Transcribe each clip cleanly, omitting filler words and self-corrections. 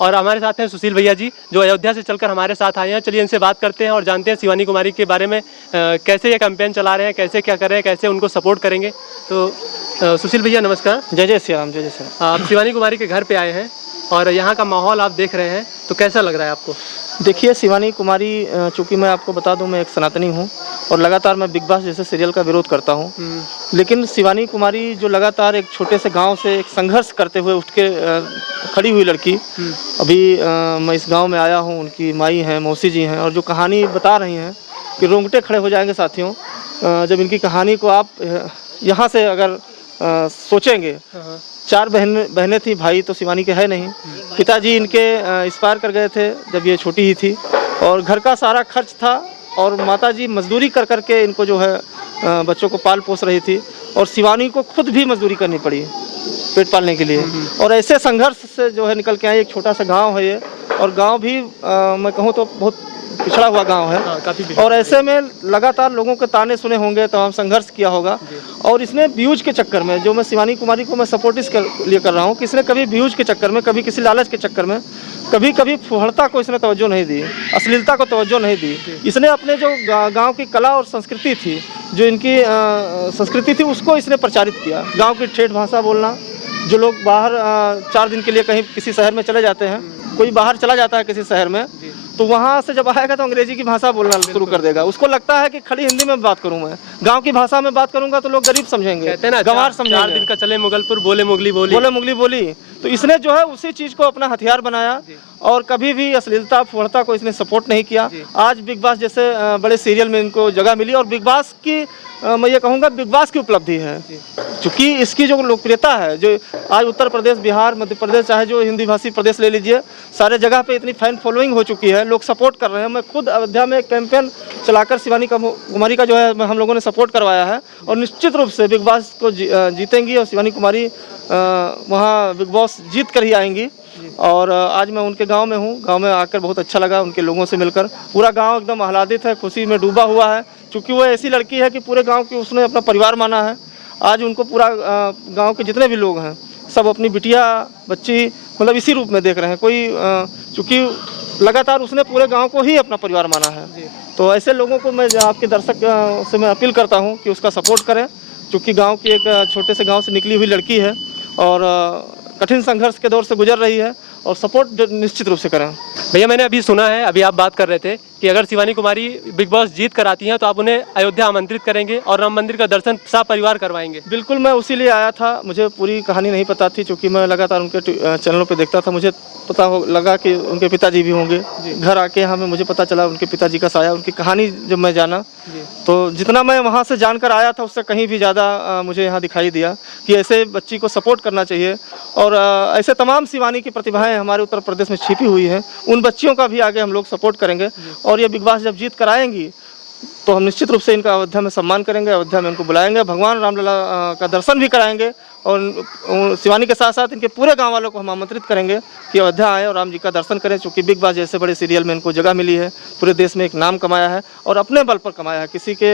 और हमारे साथ हैं सुशील भैया जी, जो अयोध्या से चलकर हमारे साथ आए हैं। चलिए इनसे बात करते हैं और जानते हैं शिवानी कुमारी के बारे में, कैसे ये कैंपेन चला रहे हैं, कैसे क्या कर रहे हैं, कैसे उनको सपोर्ट करेंगे। तो सुशील भैया नमस्कार। जय जय श्री राम, जय जय श्री राम। आप शिवानी कुमारी के घर पे आए हैं और यहाँ का माहौल आप देख रहे हैं, तो कैसा लग रहा है आपको? देखिए, शिवानी कुमारी, चूँकि मैं आपको बता दूं, मैं एक सनातनी हूं और लगातार मैं बिग बॉस जैसे सीरियल का विरोध करता हूं। लेकिन शिवानी कुमारी जो लगातार एक छोटे से गांव से एक संघर्ष करते हुए उठ के खड़ी हुई लड़की, अभी मैं इस गांव में आया हूं, उनकी माई हैं, मौसी जी हैं, और जो कहानी बता रही हैं कि रोंगटे खड़े हो जाएंगे साथियों जब इनकी कहानी को आप यहाँ से अगर सोचेंगे। 4 बहनें थी, भाई तो शिवानी के है नहीं। पिताजी इनके एक्सपायर कर गए थे जब ये छोटी ही थी, और घर का सारा खर्च था, और माताजी मजदूरी कर करके इनको जो है बच्चों को पाल पोस रही थी, और शिवानी को खुद भी मजदूरी करनी पड़ी पेट पालने के लिए। और ऐसे संघर्ष से जो है निकल के आए। एक छोटा सा गांव है ये, और गांव भी मैं कहूँ तो बहुत पिछड़ा हुआ गांव है। काफी। और ऐसे में लगातार लोगों के ताने सुने होंगे, तमाम संघर्ष किया होगा, और इसने व्यूज के चक्कर में, जो मैं शिवानी कुमारी को मैं सपोर्ट इसलिए कर रहा हूँ कि इसने कभी व्यूज के चक्कर में, कभी किसी लालच के चक्कर में, कभी फुहड़ता को इसने तवज्जो नहीं दी, अश्लीलता को तवज्जो नहीं दी। इसने अपने जो गांव की कला और संस्कृति थी, जो इनकी संस्कृति थी, उसको इसने प्रचारित किया। गाँव की ठेठ भाषा बोलना, जो लोग बाहर 4 दिन के लिए कहीं किसी शहर में चले जाते हैं, कोई बाहर चला जाता है किसी शहर में, तो वहाँ से जब आएगा तो अंग्रेजी की भाषा बोलना शुरू कर देगा। उसको लगता है कि खड़ी हिंदी में बात करूँ, मैं गांव की भाषा में बात करूंगा तो लोग गरीब समझेंगे, कहते हैं ना, गंवार समझेंगे। 4 दिन का चले मुगलपुर, बोले मुगली बोली। तो इसने जो है उसी चीज़ को अपना हथियार बनाया, और कभी भी अश्लीलता फुहड़ता को इसने सपोर्ट नहीं किया। आज बिग बॉस जैसे बड़े सीरियल में इनको जगह मिली, और बिग बॉस की मैं ये कहूँगा बिग बॉस की उपलब्धि है, क्योंकि इसकी जो लोकप्रियता है, जो आज उत्तर प्रदेश, बिहार, मध्य प्रदेश, चाहे जो हिंदी भाषी प्रदेश ले लीजिए, सारे जगह पे इतनी फैन फॉलोइंग हो चुकी है, लोग सपोर्ट कर रहे हैं। मैं खुद अयोध्या में एक कैंपेन चलाकर शिवानी कुमारी का जो है हम लोगों ने सपोर्ट करवाया है, और निश्चित रूप से बिग बॉस को जीतेंगी, और शिवानी कुमारी वहाँ बिग बॉस जीत कर ही आएंगी। और आज मैं उनके गांव में हूँ। गांव में आकर बहुत अच्छा लगा, उनके लोगों से मिलकर। पूरा गांव एकदम आह्लादित है, खुशी में डूबा हुआ है, क्योंकि वो ऐसी लड़की है कि पूरे गांव की उसने अपना परिवार माना है। आज उनको पूरा गांव के जितने भी लोग हैं, सब अपनी बिटिया, बच्ची, मतलब इसी रूप में देख रहे हैं। कोई चूँकि लगातार उसने पूरे गाँव को ही अपना परिवार माना है। तो ऐसे लोगों को मैं, आपके दर्शक से मैं अपील करता हूँ कि उसका सपोर्ट करें, क्योंकि गाँव की एक छोटे से गाँव से निकली हुई लड़की है, और कठिन संघर्ष के दौर से गुजर रही है, और सपोर्ट निश्चित रूप से करें। भैया, मैंने अभी सुना है, अभी आप बात कर रहे थे कि अगर शिवानी कुमारी बिग बॉस जीत कर आती हैं तो आप उन्हें अयोध्या आमंत्रित करेंगे और राम मंदिर का दर्शन परिवार करवाएंगे। बिल्कुल, मैं उसी लिए आया था। मुझे पूरी कहानी नहीं पता थी, क्योंकि मैं लगातार उनके चैनलों पे देखता था। मुझे लगा कि उनके पिताजी भी होंगे। घर आके यहाँ में मुझे पता चला उनके पिताजी का साया, उनकी कहानी जब मैं जाना, तो जितना मैं वहाँ से जानकर आया था उससे कहीं भी ज़्यादा मुझे यहाँ दिखाई दिया कि ऐसे बच्ची को सपोर्ट करना चाहिए। और ऐसे तमाम शिवानी की प्रतिभाएं हमारे उत्तर प्रदेश में छिपी हुई हैं, उन बच्चियों का भी आगे हम लोग सपोर्ट करेंगे। और ये बिग बॉस जब जीत कर आएंगी तो हम निश्चित रूप से इनका अयोध्या में सम्मान करेंगे, अयोध्या में उनको बुलाएंगे, भगवान रामलला का दर्शन भी कराएंगे, और शिवानी के साथ साथ इनके पूरे गांव वालों को हम आमंत्रित करेंगे कि अयोध्या आए और राम जी का दर्शन करें। चूँकि बिग बॉस जैसे बड़े सीरियल में इनको जगह मिली है, पूरे देश में एक नाम कमाया है, और अपने बल पर कमाया है, किसी के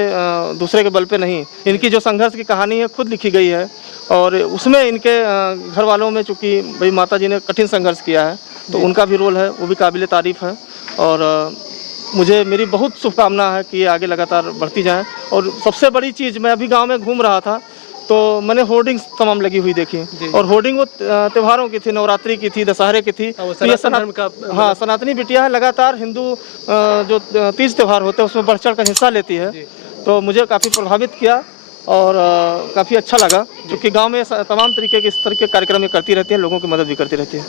दूसरे के बल पर नहीं। इनकी जो संघर्ष की कहानी है खुद लिखी गई है, और उसमें इनके घर वालों में, चूँकि भाई माता जी ने कठिन संघर्ष किया है, तो उनका भी रोल है, वो भी काबिल तारीफ़ है। और मुझे, मेरी बहुत शुभकामना है कि ये आगे लगातार बढ़ती जाएं। और सबसे बड़ी चीज़, मैं अभी गांव में घूम रहा था तो मैंने होर्डिंग्स तमाम लगी हुई देखी, और होर्डिंग वो त्योहारों की थी, नवरात्रि की थी, दशहरे की थी। तो ये सनातनी बिटिया है, लगातार हिंदू जो तीज त्यौहार होते हैं उसमें बढ़ चढ़ कर हिस्सा लेती है। तो मुझे काफ़ी प्रभावित किया, और काफ़ी अच्छा लगा, क्योंकि गाँव में तमाम तरीके के इस तरह के कार्यक्रम करती रहती है, लोगों की मदद भी करती रहती है।